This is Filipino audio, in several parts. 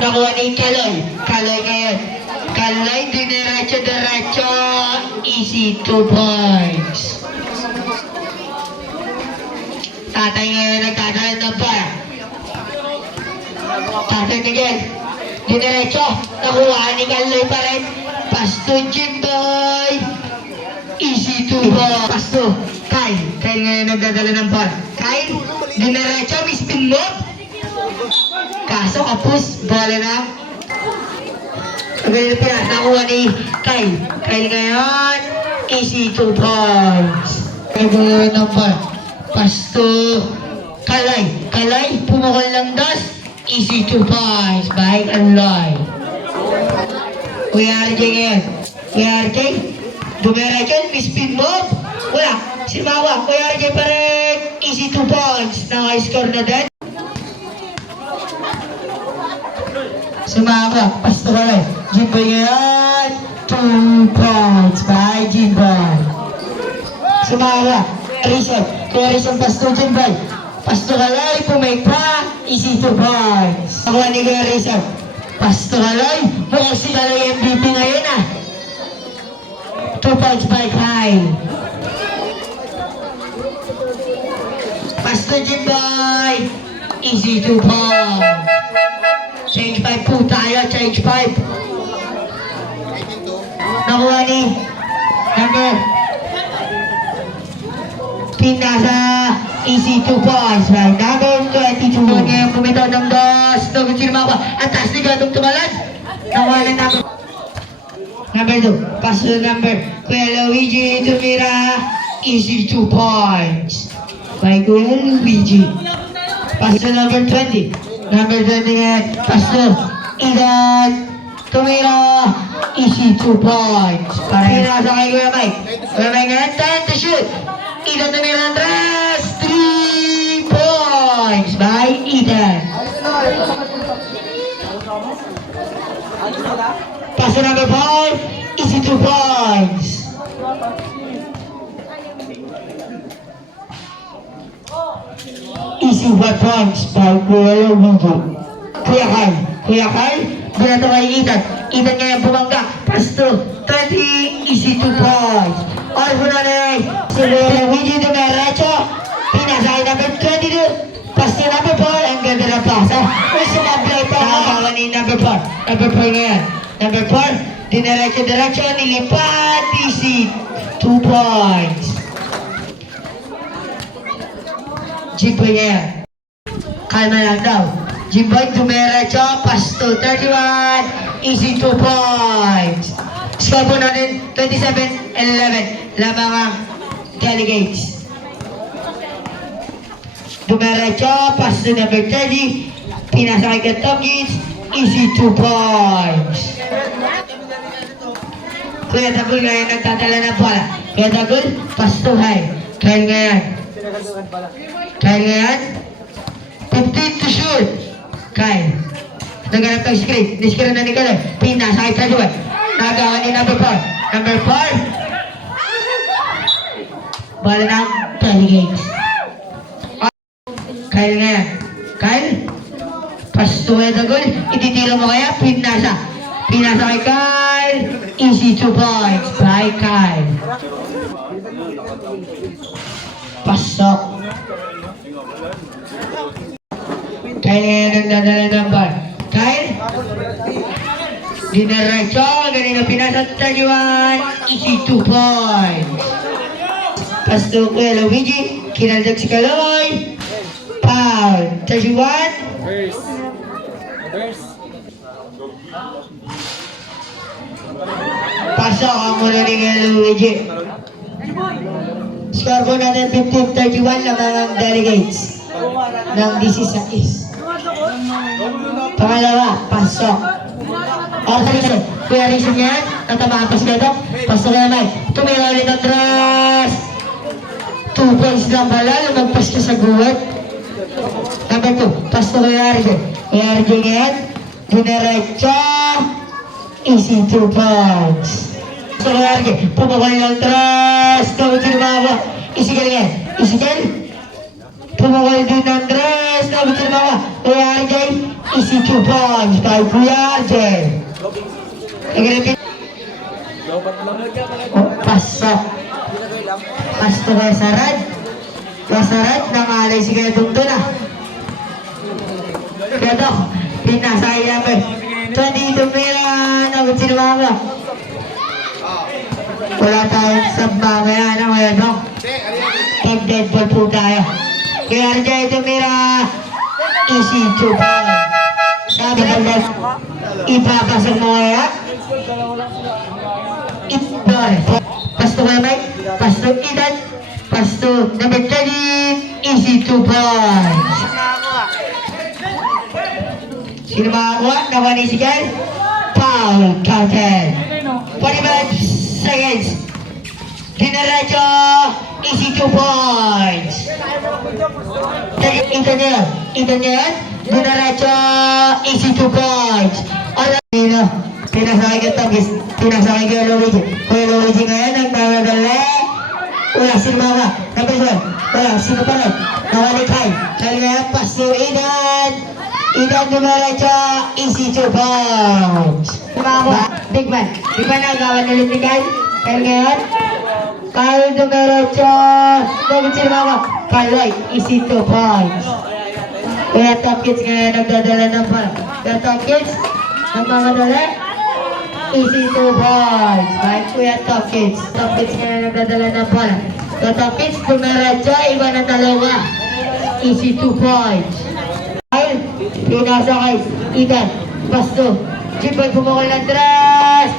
Nakuha ni Kaloy. Kaloy ngayon. Kaloy, diretso. Easy 2 points. Tatay ngayon nagkakaroon ng bar. Tatay Miguel. Diretso. Nakuha ni Kaloy pa rin. Pasto Jimboy. Easy 2 points. Pasto. Kyle ngayon nagdadala ng bar. Kyle, diretso. Mispin mo. Kaso kapus, bola na. Ganyan pa yan, nakuha ni Kyle. Kyle ngayon, easy 2 points. Kyle ngayon ng ball. Pasto, Kalay, pumukol ng dos, easy 2 points. By Aloy. Kuya RJ ngayon. Kuya RJ, dumiretso, mispin move. Wala, simawa. Kuya RJ pa rin, easy 2 points. Naka-score na din. Sumama, Pasto ka rin. Jimboy ngayon, 2 points by Jimboy. Sumama, Rizal. Kaya Rizal, Pasto, Jimboy. Pasto ka rin, pumake pa, easy 2 points. Nakuha ni Kuya Rizal. Pasto ka rin, mukhang si Kaloy MVP ngayon ah. 2 points by Kyle. Pasto, Jimboy, easy 2 points. Change 5 po tayo, change 5. Nakuha ni number pinasa easy 2 points, right? Number 22. Ngayon pumitaw ng dos. Nagod sinama ko. Ang taas ni Gatong tumalad. Nakuha ni number 2. Paso number Kuya Luigi tumira easy 2 points by Kuya Luigi. Paso number 20. Number 20 nga, Pasto, Idan, tumira, easy 2 points. Para pinasa kay Kuya Mike. Kuya Mike nga, 10 to shoot. Idan tumira, 3 points by Idan. Pasto number 5, easy 2 points. Easy 1 points by Kuya Luigi. Kuya Kyle, binato kay Ethan. Ethan ngayon bumangga. Pasto, 30, easy 2 points. All for na rin. Si Kuya Luigi dumiretso. Pinasa kay number 22. Pasto number 4. Ang ganda na pasa. May sumablay pa. Nakakawa ni number 4. Number 4 ngayon. Number 4, diretso. Nilipat, easy 2 points. Jimboy ngayon. Kalma lang daw. Jimboy dumiretso. Pasto 31. Easy 2 points. Score po natin 27-11. Lamang ang delegates. Dumiretso. Pasto number 30. Pinasa kay Katokins. Easy 2 points. Kuya Tagul ngayon nagtatala ng bola. Kuya Tagul, Pasto high. Kyle ngayon. Kyle ngayon, 15 to shoot. Kyle, naganap ng screen. Niskira na ni Kaloy. Pinasa kay Kajuan. Nagawa ni number 4. Number 4. Bala ng delegates. Kyle ngayon. Kyle, Pasto kay Tagul. Ititira mo kaya, pinasa. Pinasa kay Kyle. Easy 2 points by Kyle. Pasok. Kyle ngayon nagdadala ng ball. Kyle, dinerecho, ganito pinasa 31, easy 2 points. Pasto Kuya Luigi, kinaldag si Kaloy. Foul, 31. Pasok ang muna ni Kuya Luigi. Score po natin 15-31 lamang ang delegates ng DCSIS. Pangalawa, pasok. Organization. Kuya Rizal yan, natamaan pa sila ito. Pasok na naman. Tumira ulit ang dress. 2 points lang pala, lumagpas ka sa guwat. Number 2, pasok Kuya Rizal. Kuya Rizal yan, dinerecho. Easy 2 points. Pasok Kuya Rizal, pumabay ng dress. Isigal yan. Isigal. Pumukol din ng dress. Nabot sa mga Kuya RJ. Easy 2 points by Kuya RJ. Nag-repeat. Pasok. Pasto kaya sarad. Kasarad, nangalay si Kaya Tungtun ah. Kaya Dok, pinasay namin. 22 mira, nabot si Lumama. Wala tayong sabba kaya na Kaya Dok. Pag-dead ball po tayo. Kaya RJ tumira. Easy 2 points. Sabi ka Dok, ipapasok mo kaya. Itbol. Pasto kaya Mike. Pasto Idan. Pasto number 30. Easy 2 points. Sino makakuha? Nakuha ni Sigal. Foul. Counted. 45 seconds. Dinaretso. Easy 2 points. Ito niya. Ito niya. Dinaretso. Easy 2 points. Alay. Pinasakay ka Tagis. Pinasakay ka Luigi. Kuya Luigi ngayon. Nagmamadali. Wala. Sino makakuha? Number 1. Wala. Sino pa rin? Nawalikay. Kaya ngayon. Pasto Idan. Idan dumiretso. Easy 2 points. Makakuha. Big man. Big man nagawa na ulit ni Kyle. Kaya ngayon. Kyle dumiretso. David sino makakuha? Kaloy. Easy 2 points. Kuya Top Kids ngayon nagdadala ng pala. Kuya Top Kids. Nagmamadali. Easy 2 points. Right? Kuya Top Kids. Top Kids ngayon nagdadala ng pala. Kuya Top Kids dumiretso. Iba na dalawa. Easy 2 points. Kyle. Pinasakay. Idan. Pasto. G-Boy pumukol ng dress.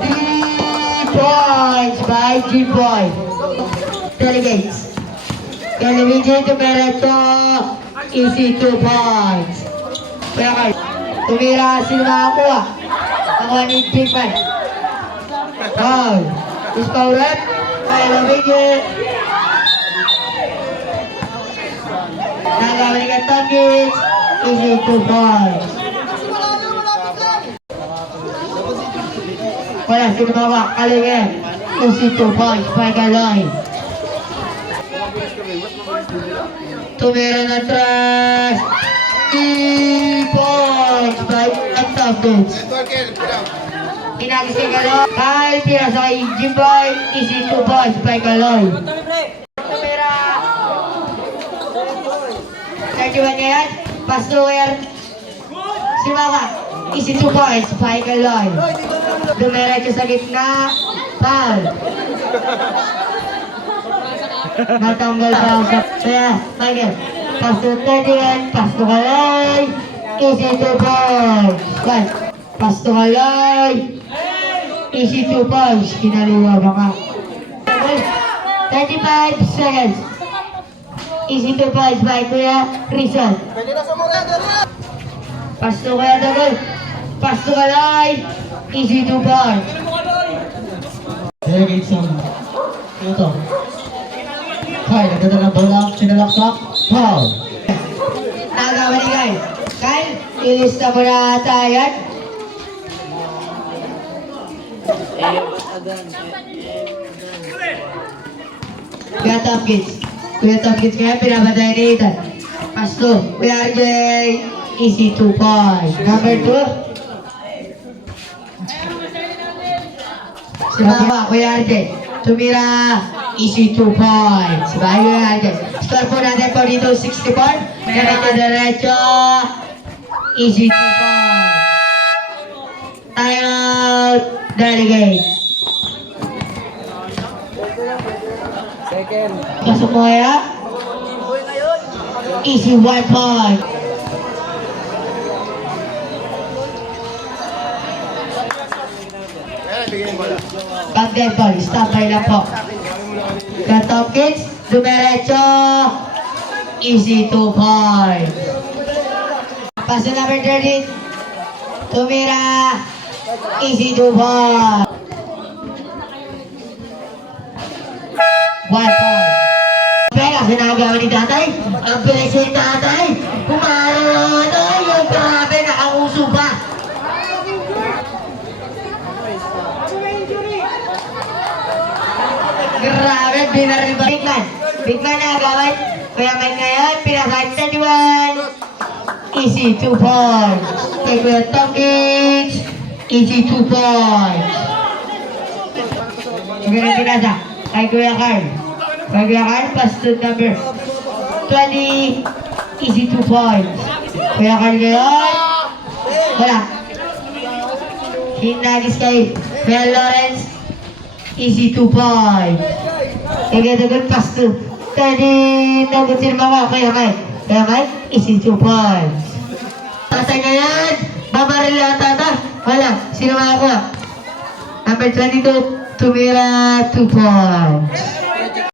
3 points by G-Boy. Delegates. Kaya Luigi dumiretso. Easy 2 points. Kaya Kyle. Tumira sino makakuha. Ako ni Big Man. Foul. Is foul rep. Kaya Luigi. Nagawin ka Tagis. Easy 2 points. Wala sino makakuha. Kalingin. Easy 2 points by Galoy. Tumira ng trust. 3 points by Tagis. Pinagis kay Galoy. Kyle pinasa kay Jimboy. Easy 2 points by Galoy. Tumira. 31 ngayon. Pastuwer. Simaka. Easy 2 points by Galoy. Dumiretso sa gitna. Foul. Natanggal pa ang kaya, Michael. Pasto 31. Pasto Galoy. Easy 2 points. Pasto Galoy. Easy 2 points. Kinaliwa mga. 35 seconds. Easy 2 points by Kuya Rizal. Pasto Kuya Dagol. Pasto Galoy. Easy 2 points. Delegate sa ano to? Kyle, nagdadala ng bola. Sinalaksak. Foul. Nagawa ni Kyle. Kyle, ilista mo na tayo. Kuya Top Kids. Kuya Top Kids kaya pinapatay ni Ethan. Pasto. Kuya RJ. Easy 2 points. Number 2. Sumama, Kuya RJ. Tumira. Easy 2 points. Bye, Kuya RJ. Score po natin po dito 64. Diretso. Easy 2 points. Timeout. Delegate. Second. Pasok mo kaya? Easy 1 point. Pag-dead ball, stop by lang po. Top Kids, dumiretso. Easy 2 points. Paso number 30. Tumira. Easy 2 points. 1 point. Pera, sinagawa ni tatay. Ang bilis ni tatay. Kumano, yung grabe na ang uso pa. Grabe, binaril ba? Big man na agawin. Kuya Mike ngayon, pinasahit 31. Easy 2 points. Kay Kuya Tokic, easy 2 points. Ngayon pinasa kay Kuya Carl. Kay Kuya Carl, pass to number 20. Easy 2 points. Kuya Carl ngayon. Wala. Hinagis kay Kuya Lawrence. Easy 2 points. Again, pass to 30. Nagutin mga Kuya Mike. Kuya Mike, easy 2 points. Pasay ngayon. Babaril yata ata. Wala. Sino makakuha? Number 22. Tumira 2 points.